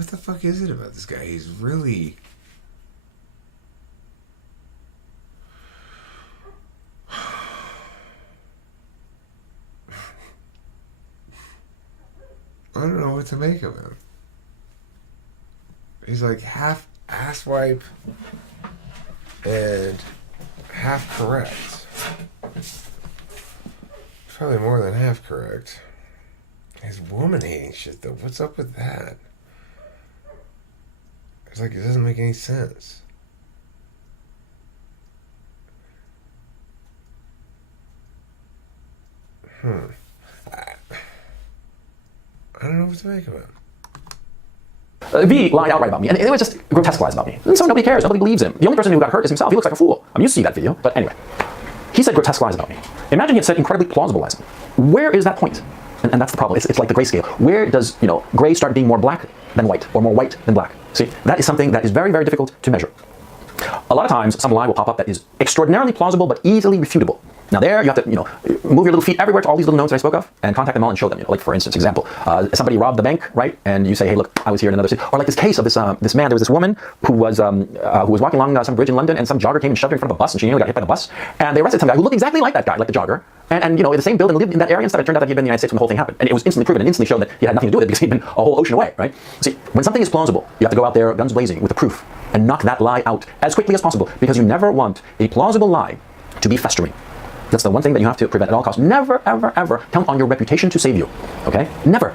What the fuck is it about this guy? He's really... I don't know what to make of him. He's like half asswipe and half correct. Probably more than half correct. His woman-hating shit, though. What's up with that? It's like, it doesn't make any sense. I don't know what to make of it. V lied outright about me, and it was just grotesque lies about me. And so nobody cares, nobody believes him. The only person who got hurt is himself. He looks like a fool. I mean, you see that video, but anyway. He said grotesque lies about me. Imagine he had said incredibly plausible lies. Where is that point? And that's the problem. It's like the grayscale. Where does, gray start being more black than white, or more white than black? See, that is something that is very, very difficult to measure. A lot of times, some lie will pop up that is extraordinarily plausible, but easily refutable. Now there, you have to, move your little feet everywhere to all these little nodes that I spoke of and contact them all and show them. Like for instance, example, somebody robbed the bank, right? And you say, hey, look, I was here in another city. Or like this case of this man, there was this woman who was walking along some bridge in London, and some jogger came and shoved her in front of a bus, and she nearly got hit by the bus. And they arrested some guy who looked exactly like that guy, like the jogger. And in the same building, lived in that area and stuff. It turned out that he'd been in the United States when the whole thing happened. And it was instantly proven and instantly shown that he had nothing to do with it because he'd been a whole ocean away, right? See, when something is plausible, you have to go out there guns blazing with the proof and knock that lie out as quickly as possible, because you never want a plausible lie to be festering. That's the one thing that you have to prevent at all costs. Never, ever, ever count on your reputation to save you, okay? Never.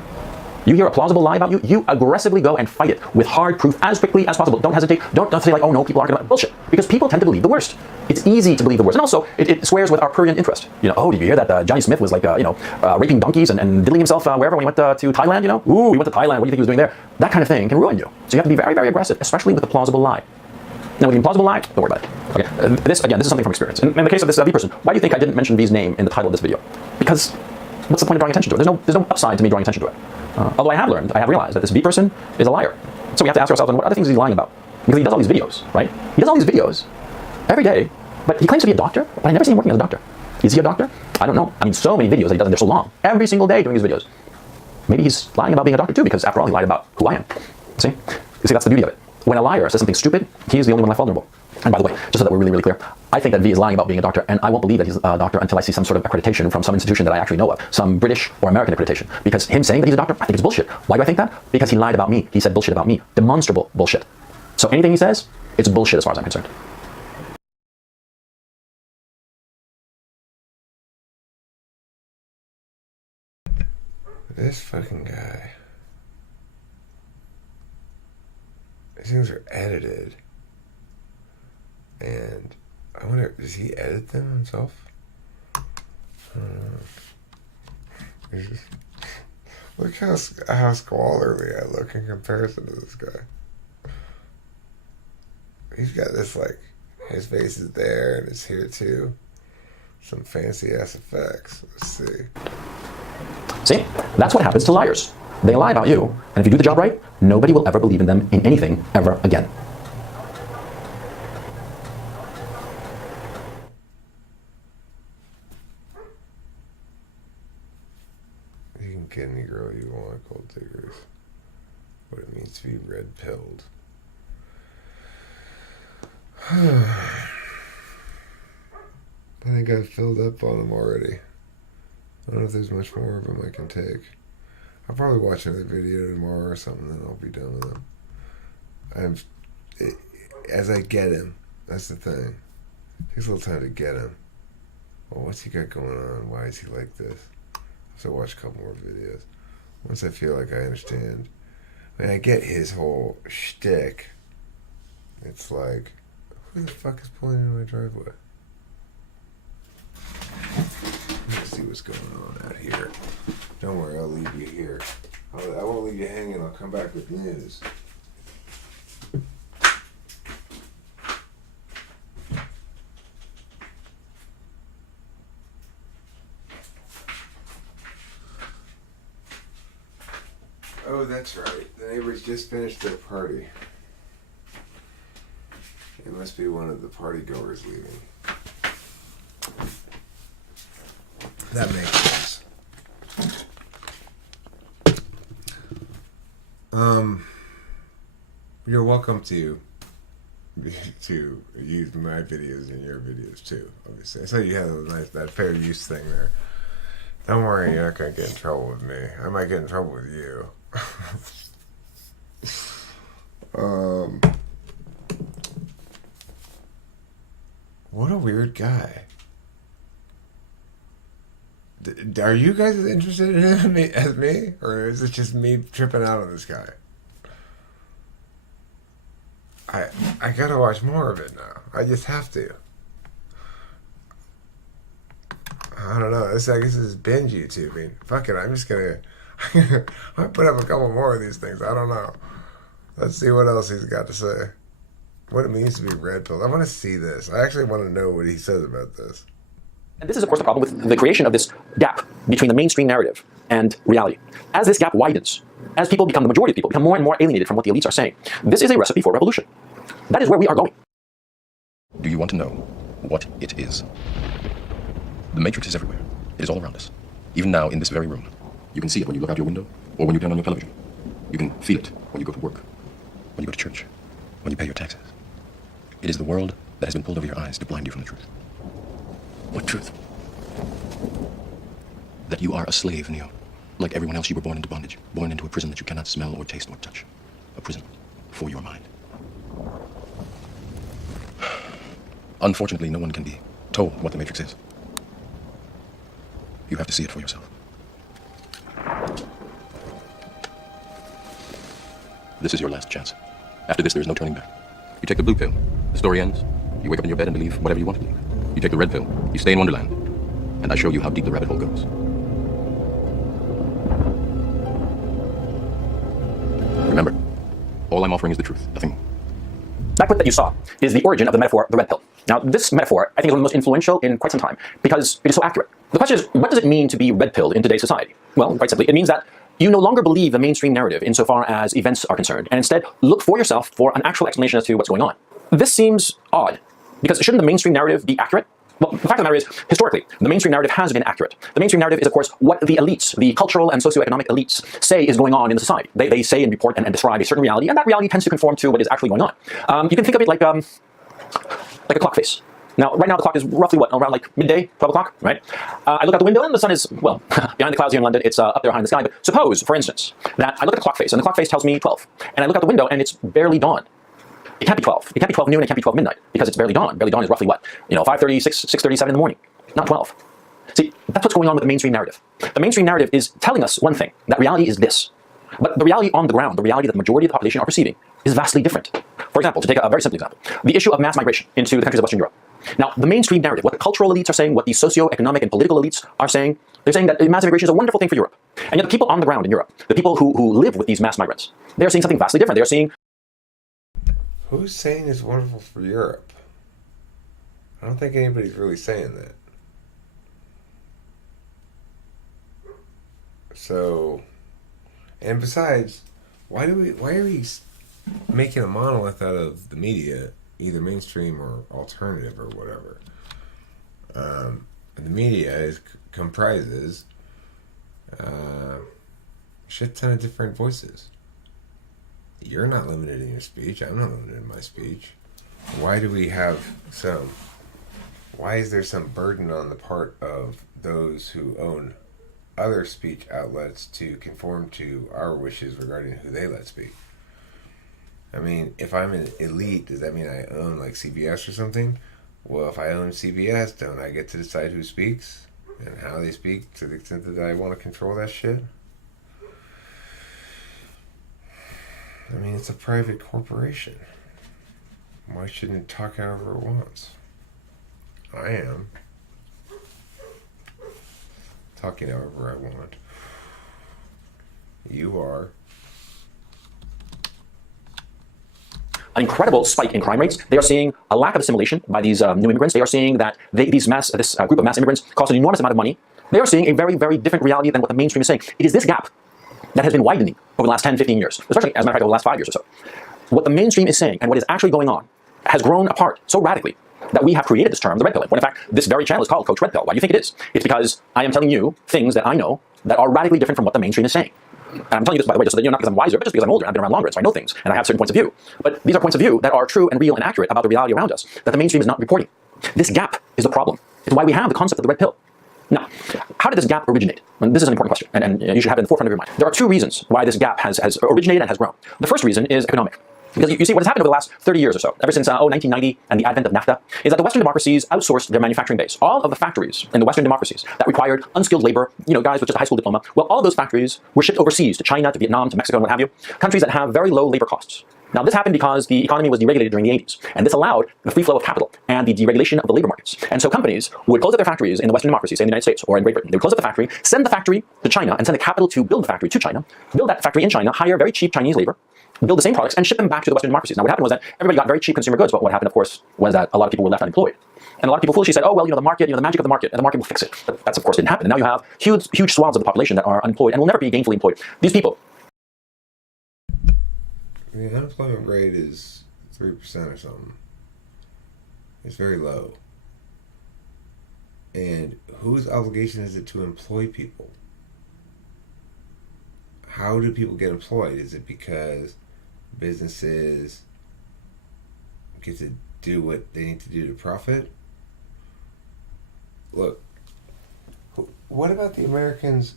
You hear a plausible lie about you, you aggressively go and fight it with hard proof as quickly as possible. Don't hesitate. Don't say like, oh no, people aren't gonna... Bullshit. Because people tend to believe the worst. It's easy to believe the worst. And also, it squares with our prurient interest. Oh, did you hear that Johnny Smith was like, raping donkeys and diddling himself wherever when he went to Thailand, Ooh, he went to Thailand. What do you think he was doing there? That kind of thing can ruin you. So you have to be very, very aggressive, especially with a plausible lie. Now, with an implausible lie, don't worry about it. Okay, this is something from experience. In the case of this V person, why do you think I didn't mention V's name in the title of this video? Because what's the point of drawing attention to it? There's no upside to me drawing attention to it. Although I have realized that this V person is a liar. So we have to ask ourselves, what other things is he lying about? Because he does all these videos, right? He does all these videos every day, but he claims to be a doctor, but I never see him working as a doctor. Is he a doctor? I don't know. I mean, so many videos that he does, and they're so long. Every single day doing these videos. Maybe he's lying about being a doctor too, because after all, he lied about who I am. See? You see, that's the beauty of it. When a liar says something stupid, he's the only one left vulnerable. And by the way, just so that we're really, really clear, I think that V is lying about being a doctor, and I won't believe that he's a doctor until I see some sort of accreditation from some institution that I actually know of, some British or American accreditation. Because him saying that he's a doctor, I think it's bullshit. Why do I think that? Because he lied about me. He said bullshit about me. Demonstrable bullshit. So anything he says, it's bullshit as far as I'm concerned. This fucking guy. These things are edited. And I wonder, does he edit them himself? Look how squalorly I look in comparison to this guy. He's got this, like, his face is there and it's here too. Some fancy ass effects. Let's see. See, that's what happens to liars. They lie about you, and if you do the job right, nobody will ever believe in them in anything ever again. You can get any girl you want, gold diggers. What it means to be red-pilled. I think I've filled up on them already. I don't know if there's much more of them I can take. I'll probably watch another video tomorrow or something, and I'll be done with them. As I get him, that's the thing. It takes a little time to get him. Well, what's he got going on? Why is he like this? So watch a couple more videos. Once I feel like I understand. When I get his whole shtick, it's like, who the fuck is pulling into my driveway? Let's see what's going on out here. Don't worry, I'll leave you here. I won't leave you hanging. I'll come back with news. Oh, that's right. The neighbors just finished their party. It must be one of the party goers leaving. That makes sense. You're welcome to use my videos in your videos too. Obviously, so you have a nice that fair use thing there. Don't worry, you're not gonna get in trouble with me. I might get in trouble with you. What a weird guy. Are you guys as interested in him as me, or is it just me tripping out on this guy? I gotta watch more of it now. I just have to. I don't know. I guess this is binge YouTubing. Fuck it. I'm just gonna. I put up a couple more of these things. I don't know. Let's see what else he's got to say. What it means to be red pilled. I want to see this. I actually want to know what he says about this. And this is, of course, the problem with the creation of this gap between the mainstream narrative and reality. As this gap widens, as people become the majority of people, become more and more alienated from what the elites are saying, this is a recipe for revolution. That is where we are going. Do you want to know what it is? The matrix is everywhere. It is all around us. Even now, in this very room. You can see it when you look out your window or when you turn on your television. You can feel it when you go to work, when you go to church, when you pay your taxes. It is the world that has been pulled over your eyes to blind you from the truth. What truth? That you are a slave, Neo. Like everyone else, you were born into bondage, born into a prison that you cannot smell or taste or touch. A prison for your mind. Unfortunately, no one can be told what the Matrix is. You have to see it for yourself. This is your last chance. After this, there is no turning back. You take the blue pill, the story ends. You wake up in your bed and believe whatever you want to believe. You take the red pill, you stay in Wonderland, and I show you how deep the rabbit hole goes. Remember, all I'm offering is the truth, nothing more. That clip that you saw is the origin of the metaphor, the red pill. Now, this metaphor, I think, is one of the most influential in quite some time because it is so accurate. The question is, what does it mean to be red-pilled in today's society? Well, quite simply, it means that you no longer believe the mainstream narrative insofar as events are concerned, and instead look for yourself for an actual explanation as to what's going on. This seems odd, because shouldn't the mainstream narrative be accurate? Well, the fact of the matter is, historically, the mainstream narrative has been accurate. The mainstream narrative is, of course, what the elites, the cultural and socioeconomic elites, say is going on in the society. They say and report and describe a certain reality, and that reality tends to conform to what is actually going on. You can think of it like a clock face. Now, right now the clock is roughly what, around like midday, 12 o'clock, right? I look out the window and the sun is, well, behind the clouds here in London, it's up there high in the sky. But suppose, for instance, that I look at the clock face and the clock face tells me 12. And I look out the window and it's barely dawn. It can't be 12. It can't be 12 noon, it can't be 12 midnight because it's barely dawn. Barely dawn is roughly what? 5:30, 6:37 in the morning, not 12. See, that's what's going on with the mainstream narrative. The mainstream narrative is telling us one thing, that reality is this. But the reality on the ground, the reality that the majority of the population are perceiving, is vastly different. For example, to take a very simple example, the issue of mass migration into the countries of Western Europe. Now, the mainstream narrative, what the cultural elites are saying, what the socio-economic and political elites are saying, they're saying that mass immigration is a wonderful thing for Europe. And yet the people on the ground in Europe, the people who live with these mass migrants, they're seeing something vastly different. They're seeing... Who's saying it's wonderful for Europe? I don't think anybody's really saying that. So, and besides, why are we making a monolith out of the media, either mainstream or alternative or whatever? The media comprises a shit ton of different voices. You're not limited in your speech. I'm not limited in my speech. Why is there some burden on the part of those who own other speech outlets to conform to our wishes regarding who they let speak? I mean, if I'm an elite, does that mean I own like CBS or something? Well, if I own CBS, don't I get to decide who speaks and how they speak to the extent that I want to control that shit? I mean, it's a private corporation. Why shouldn't it talk however it wants? I am talking however I want. You are. An incredible spike in crime rates. They are seeing a lack of assimilation by these new immigrants. They are seeing that this group of mass immigrants cost an enormous amount of money. They are seeing a very, very different reality than what the mainstream is saying. It is this gap that has been widening over the last 10, 15 years, especially, as a matter of fact, over the last 5 years or so. What the mainstream is saying and what is actually going on has grown apart so radically that we have created this term, the red pill. When in fact, this very channel is called Coach Red Pill. Why do you think it is? It's because I am telling you things that I know that are radically different from what the mainstream is saying. And I'm telling you this, by the way, just so that not because I'm wiser, but just because I'm older and I've been around longer, so I know things, and I have certain points of view. But these are points of view that are true and real and accurate about the reality around us, that the mainstream is not reporting. This gap is the problem. It's why we have the concept of the red pill. Now, how did this gap originate? And this is an important question, and you should have it in the forefront of your mind. There are two reasons why this gap has originated and has grown. The first reason is economic. Because you see, what has happened over the last 30 years or so, ever since 1990 and the advent of NAFTA, is that the Western democracies outsourced their manufacturing base. All of the factories in the Western democracies that required unskilled labor, guys with just a high school diploma, well, all of those factories were shipped overseas to China, to Vietnam, to Mexico, and what have you, countries that have very low labor costs. Now, this happened because the economy was deregulated during the 80s, and this allowed the free flow of capital and the deregulation of the labor markets. And so companies would close up their factories in the Western democracies, say in the United States or in Great Britain. They would close up the factory, send the factory to China, and send the capital to build the factory to China, build that factory in China, hire very cheap Chinese labor, build the same products, and ship them back to the Western democracies. Now, what happened was that everybody got very cheap consumer goods, but what happened, of course, was that a lot of people were left unemployed. And a lot of people foolishly said, oh, well, the market, the magic of the market, and the market will fix it. But that's, of course, didn't happen. And now you have huge swaths of the population that are unemployed and will never be gainfully employed. These people. The unemployment rate is 3% or something. It's very low. And whose obligation is it to employ people? How do people get employed? Is it because businesses get to do what they need to do to profit? Look, what about the Americans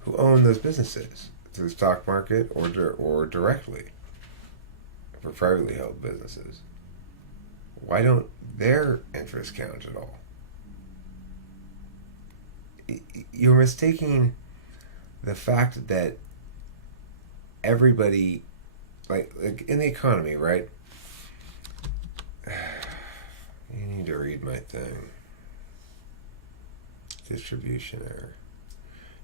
who own those businesses through the stock market or directly for privately held businesses? Why don't their interests count at all? You're mistaking the fact that everybody, like in the economy, right? You need to read my thing. Distribution error.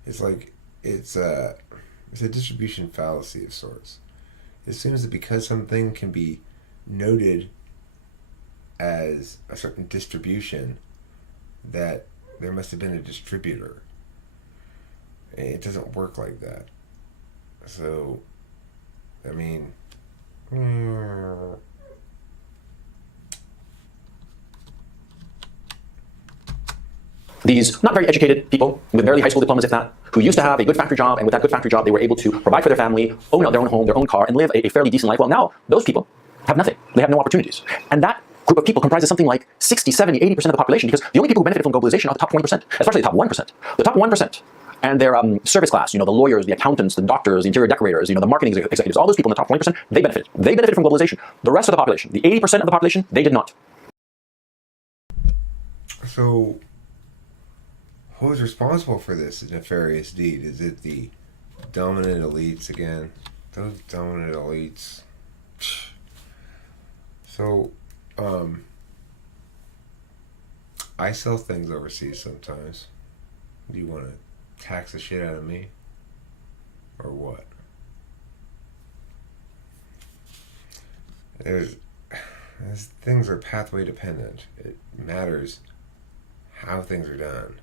It's like it's a distribution fallacy of sorts. As soon as because something can be noted as a certain distribution, that there must have been a distributor. It doesn't work like that. So, I mean, these not very educated people with barely high school diplomas, if that, who used to have a good factory job, and with that good factory job, they were able to provide for their family, own their own home, their own car, and live a fairly decent life. Well, now those people have nothing. They have no opportunities. And that group of people comprises something like 60, 70, 80% of the population, because the only people who benefit from globalization are the top 20%, especially the top 1%. The top 1%. And their service class, the lawyers, the accountants, the doctors, the interior decorators, the marketing executives, all those people in the top 20%, they benefited. They benefited from globalization. The rest of the population, the 80% of the population, they did not. So, who is responsible for this nefarious deed? Is it the dominant elites again? Those dominant elites. So, I sell things overseas sometimes. Do you want to tax the shit out of me? Or what? Things are pathway dependent. It matters how things are done.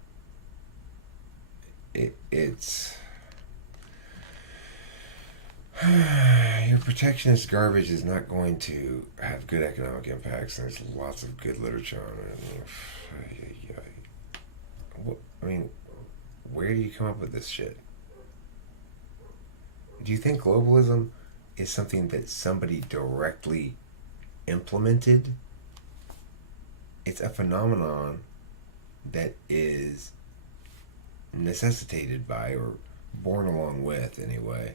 It's your protectionist garbage is not going to have good economic impacts, and there's lots of good literature on it. I mean, where do you come up with this shit? Do you think globalism is something that somebody directly implemented? It's a phenomenon that is necessitated by, or born along with anyway,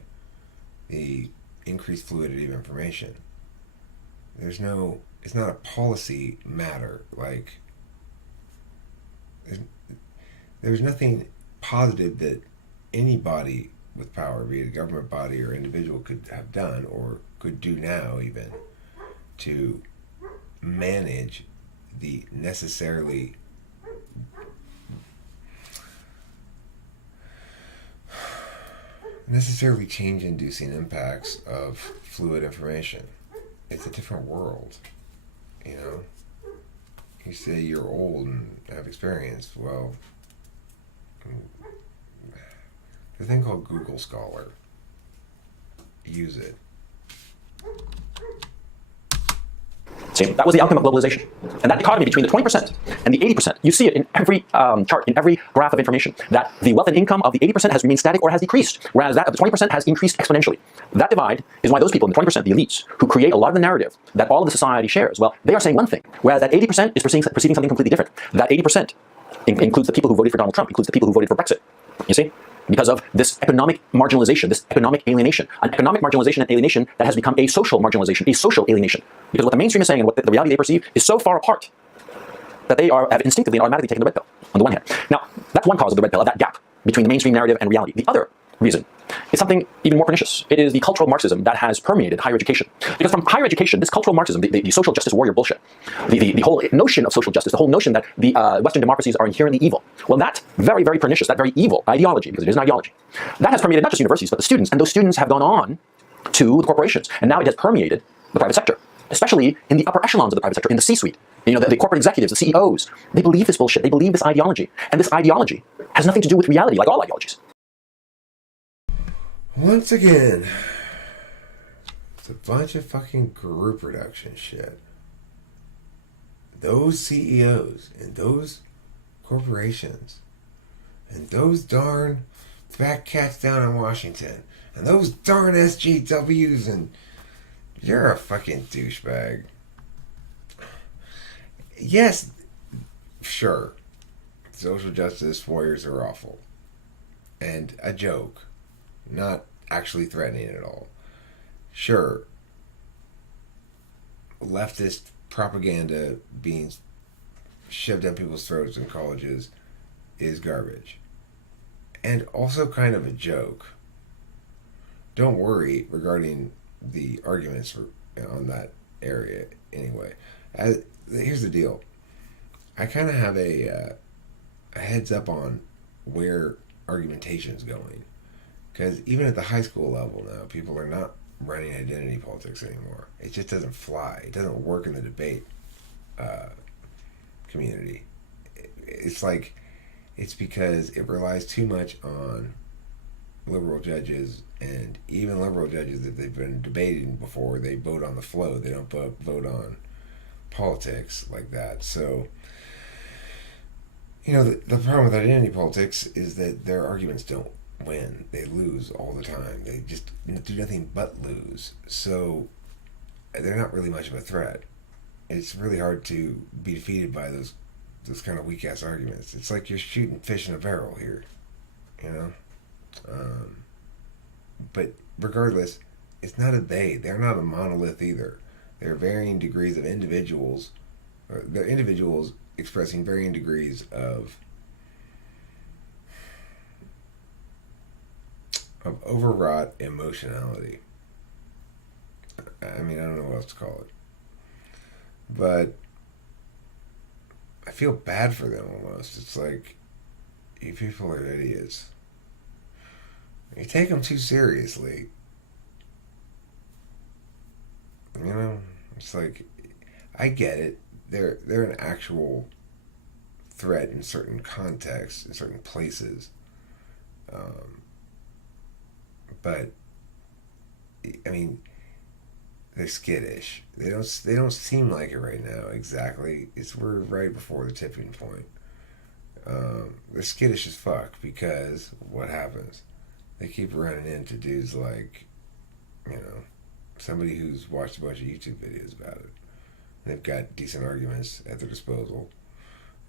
the increased fluidity of information. It's not a policy matter. Like, there's nothing positive that anybody with power, be it a government body or individual, could have done or could do now even to manage the necessarily change-inducing impacts of fluid information. It's a different world, You say you're old and have experience. Well, the thing called Google Scholar. Use it. See, that was the outcome of globalization. And that dichotomy between the 20% and the 80%, you see it in every chart, in every graph of information, that the wealth and income of the 80% has remained static or has decreased, whereas that of the 20% has increased exponentially. That divide is why those people in the 20%, the elites, who create a lot of the narrative that all of the society shares, well, they are saying one thing, whereas that 80% is perceiving something completely different. That 80% includes the people who voted for Donald Trump, includes the people who voted for Brexit. You see? Because of this economic marginalization, this economic alienation, an economic marginalization and alienation that has become a social marginalization, a social alienation. Because what the mainstream is saying and what the reality they perceive is so far apart that they have instinctively and automatically taken the red pill, on the one hand. Now, that's one cause of the red pill, of that gap between the mainstream narrative and reality. The other reason is something even more pernicious. It is the cultural Marxism that has permeated higher education. Because from higher education, this cultural Marxism, the social justice warrior bullshit, the whole notion of social justice, the whole notion that the Western democracies are inherently evil, well, that very, very pernicious, that very evil ideology, because it is an ideology, that has permeated not just universities, but the students, and those students have gone on to the corporations, and now it has permeated the private sector, especially in the upper echelons of the private sector, in the C-suite. You know, the corporate executives, the CEOs, they believe this bullshit, they believe this ideology, and this ideology has nothing to do with reality, like all ideologies. Once again, it's a bunch of fucking group reduction shit. Those CEOs and those corporations and those darn fat cats down in Washington and those darn SJWs, and you're a fucking douchebag. Yes, sure, social justice warriors are awful and a joke. Not actually threatening at all. Sure, leftist propaganda being shoved down people's throats in colleges is garbage. And also kind of a joke. Don't worry regarding the arguments on that area anyway. Here's the deal. I kind of have a heads up on where argumentation's going. Because even at the high school level now, people are not running identity politics anymore. It just doesn't fly. It doesn't work in the debate community. It's because it relies too much on liberal judges, and even liberal judges, if they've been debating before, they vote on the flow. They don't vote on politics like that. So, you know, the problem with identity politics is that their arguments don't win. They lose all the time. They just do nothing but lose. So they're not really much of a threat. It's really hard to be defeated by those kind of weak ass arguments. It's like you're shooting fish in a barrel here, you know. But regardless, it's not a they. They're not a monolith either. They're varying degrees of individuals. They're individuals expressing varying degrees of overwrought emotionality. I mean, I don't know what else to call it. But I feel bad for them almost. It's like, you people are idiots. You take them too seriously. You know, it's like, I get it. They're an actual threat in certain contexts, in certain places. But I mean, they're skittish. They don't seem like it right now. Exactly. We're right before the tipping point. They're skittish as fuck because what happens? They keep running into dudes like, you know, somebody who's watched a bunch of YouTube videos about it. They've got decent arguments at their disposal,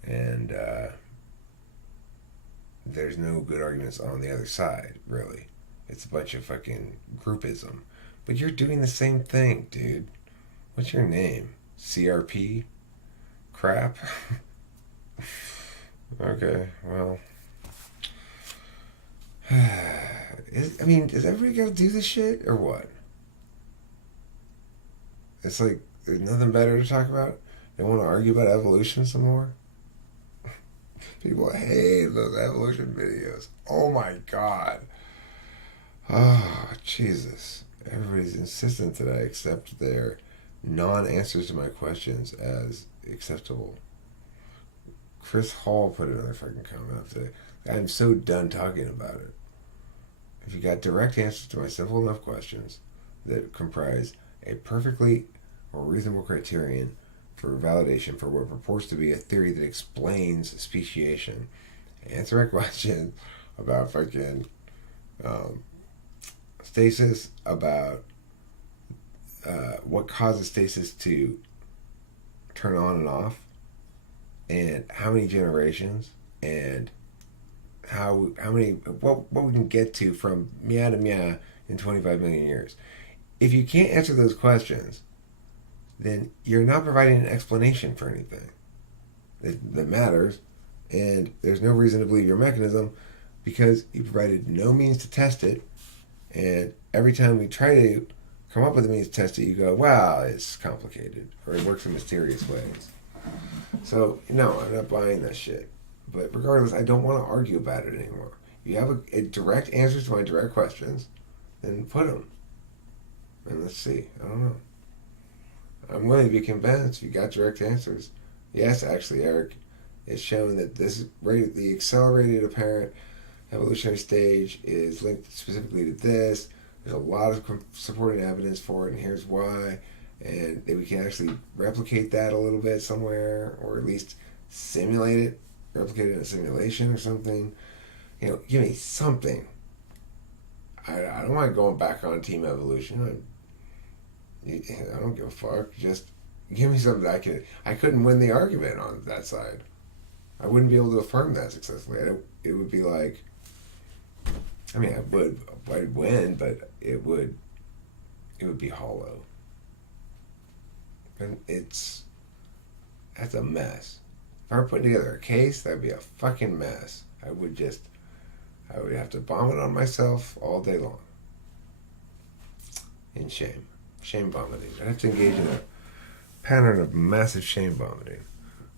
and there's no good arguments on the other side, really. It's a bunch of fucking groupism. But you're doing the same thing, dude. What's your name? CRP? Crap? Okay, well. Does everybody gotta do this shit, or what? It's like, there's nothing better to talk about? They want to argue about evolution some more? People hate those evolution videos. Oh my god. Oh, Jesus. Everybody's insistent that I accept their non-answers to my questions as acceptable. Chris Hall put another fucking comment up today. I'm so done talking about it. If you got direct answers to my simple enough questions that comprise a perfectly or reasonable criterion for validation for what purports to be a theory that explains speciation. Answer my question about fucking stasis, about what causes stasis to turn on and off, and how many generations, and what we can get to from meow to meow in 25 million years. If you can't answer those questions, then you're not providing an explanation for anything that matters, and there's no reason to believe your mechanism because you provided no means to test it, and every time we try to come up with a means to test it, you go, wow, it's complicated, or it works in mysterious ways. So, no, I'm not buying that shit. But regardless, I don't want to argue about it anymore. You have a direct answers to my direct questions, then put them. And let's see. I don't know. I'm willing to be convinced. You got direct answers. Yes, actually, Eric, it's shown that the accelerated apparent evolutionary stage is linked specifically to this. There's a lot of supporting evidence for it, and here's why. And that we can actually replicate that a little bit somewhere, or at least simulate it, replicate it in a simulation or something. Give me something. I don't mind going back on team evolution. I don't give a fuck. Just give me something that I couldn't win the argument on that side. I wouldn't be able to affirm that successfully. It would be like, I'd win, but it would be hollow. And that's a mess. If I were putting together a case, that'd be a fucking mess. I would have to vomit on myself all day long. In shame. Shame vomiting. I'd have to engage in a pattern of massive shame vomiting,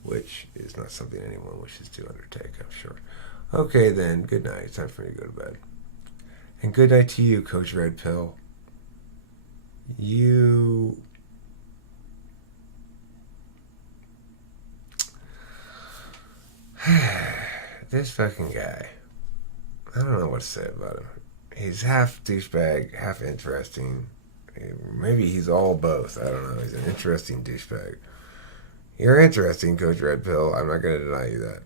which is not something anyone wishes to undertake, I'm sure. Okay then, good night. It's time for me to go to bed. And good night to you, Coach Red Pill. This fucking guy. I don't know what to say about him. He's half douchebag, half interesting. Maybe he's all both. I don't know. He's an interesting douchebag. You're interesting, Coach Red Pill. I'm not going to deny you that.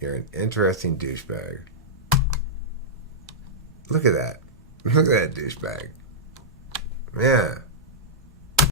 You're an interesting douchebag. Look at that. Look at that douchebag. Yeah.